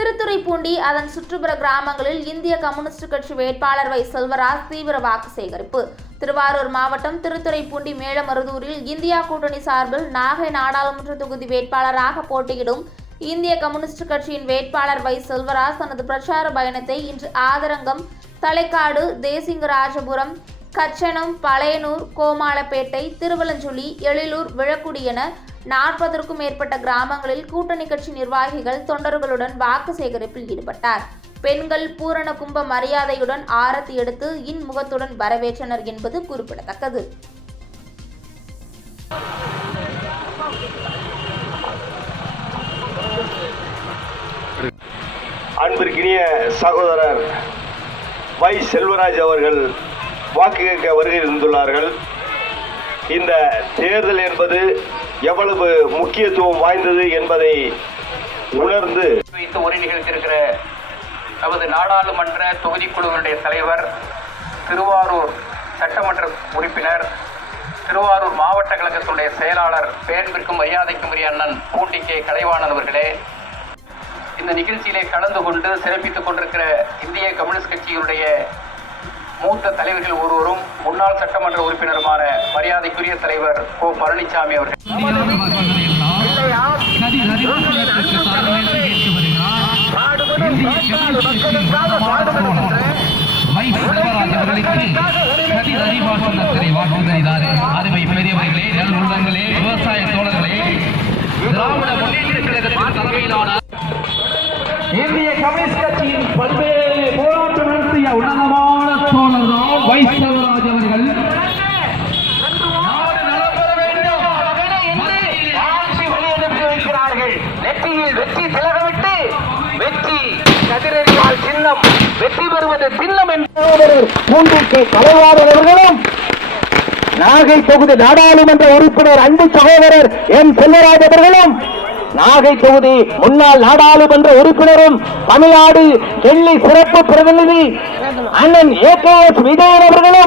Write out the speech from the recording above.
திருத்துறைப்பூண்டி அதன் சுற்றுப்புற கிராமங்களில் இந்திய கம்யூனிஸ்ட் கட்சி வேட்பாளர் வை செல்வராஜ் தீவிர வாக்கு சேகரிப்பு. திருவாரூர் மாவட்டம் திருத்துறைப்பூண்டி மேலமருதூரில் இந்தியா கூட்டணி சார்பில் நாகை நாடாளுமன்ற தொகுதி வேட்பாளராக போட்டியிடும் இந்திய கம்யூனிஸ்ட் கட்சியின் வேட்பாளர் வை செல்வராஜ் தனது பிரச்சார பயணத்தை இன்று ஆதரங்கம், தலைக்காடு, தேசிங்கராஜபுரம், கச்சனம், பழையனூர், கோமாளப்பேட்டை, திருவலஞ்சுழி, எழிலூர், விழக்குடி என 40க்கும் மேற்பட்ட கிராமங்களில் கூட்டணி கட்சி நிர்வாகிகள், தொண்டர்களுடன் வாக்கு சேகரிப்பில் ஈடுபட்டார். பெண்கள் பூரண கும்ப மரியாதையுடன் ஆரத்தி எடுத்து இன்முகத்துடன் வரவேற்றனர் என்பது குறிப்பிடத்தக்கது. அன்பிற்கினிய சகோதரர் வை செல்வராஜ் அவர்கள் வாக்கு கேட்க வருகை இருந்துள்ளார்கள். இந்த தேர்தல் என்பது எவ்வளவு முக்கியத்துவம் வாய்ந்தது என்பதை உணர்ந்து உரை நிகழ்த்தியிருக்கிற நமது நாடாளுமன்ற தொகுதிக்குழுவினுடைய தலைவர், திருவாரூர் சட்டமன்ற உறுப்பினர், திருவாரூர் மாவட்ட கழகத்துடைய செயலாளர், பேரன்பிற்கும் மரியாதைக்கும் உரிய அண்ணன் பூண்டி கே. கலைவாணன் அவர்களே, இந்த நிகழ்ச்சியிலே கலந்து கொண்டு சிறப்பித்துக் கொண்டிருக்கிற இந்திய கம்யூனிஸ்ட் கட்சியினுடைய மூத்த தலைவர்கள் ஒருவரும் முன்னாள் சட்டமன்ற உறுப்பினருமான மரியாதைக்குரிய தலைவர் கோ. பழனிசாமி அவர்கள் அருமை பெரியவர்களே, நல்லுள்ளங்களே, விவசாய தோழர்களே, திராவிட முன்னேற்ற கழகத்தின் தலைமையிலான இந்திய கம்யூனிஸ்ட் கட்சியின் பல்வேறு போராட்டம் நடத்திய உன்னதமான தோழர் வை செல்வராஜ் அவர்கள் நெற்றியில் வெற்றி திலகமிட்டு வெற்றி கதிரறிவால் சின்னம் வெற்றி பெறுவது சின்னம் என்று பூண்டி கே. கலைவாணன் அவர்களும், நாகை தொகுதி நாடாளுமன்ற உறுப்பினர் அன்பு சகோதரர் எம். செல்வராஜ் அவர்களும், நாகை தொகுதி முன்னாள் நாடாளுமன்ற உறுப்பினரும் தமிழ்நாடு டெல்லி சிறப்பு பிரதிநிதி அண்ணன் ஏ.கே.எஸ். விஜயன் அவர்களும்